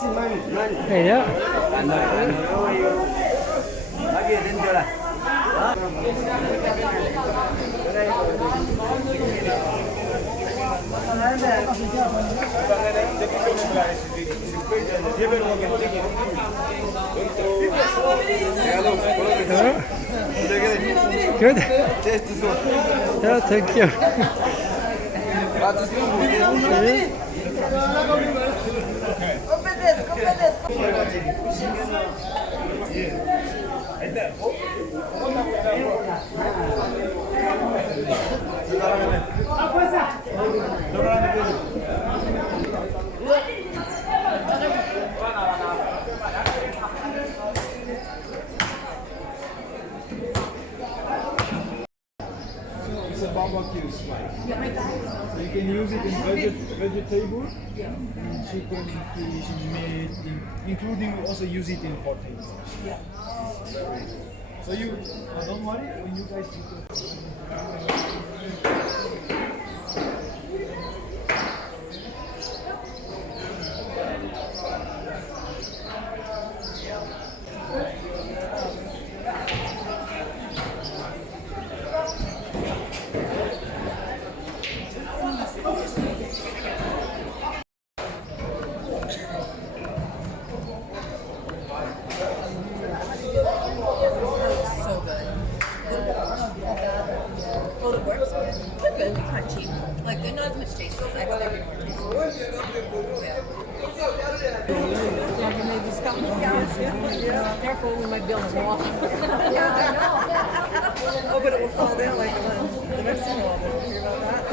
Hey, yeah. Good. Yeah, thank you. It's a barbecue spice. So you can use it in vegetable, in chicken, fish, in meat, including we also use it in proteins. So you don't worry when you guys eat it. So good. Well, the works they're good, they're crunchy. Like they're not as much taste. I thought they'd be more tasty. Yeah. Careful, we might be on the wall. Oh, but it will fall down like the next wall. Did you hear about that?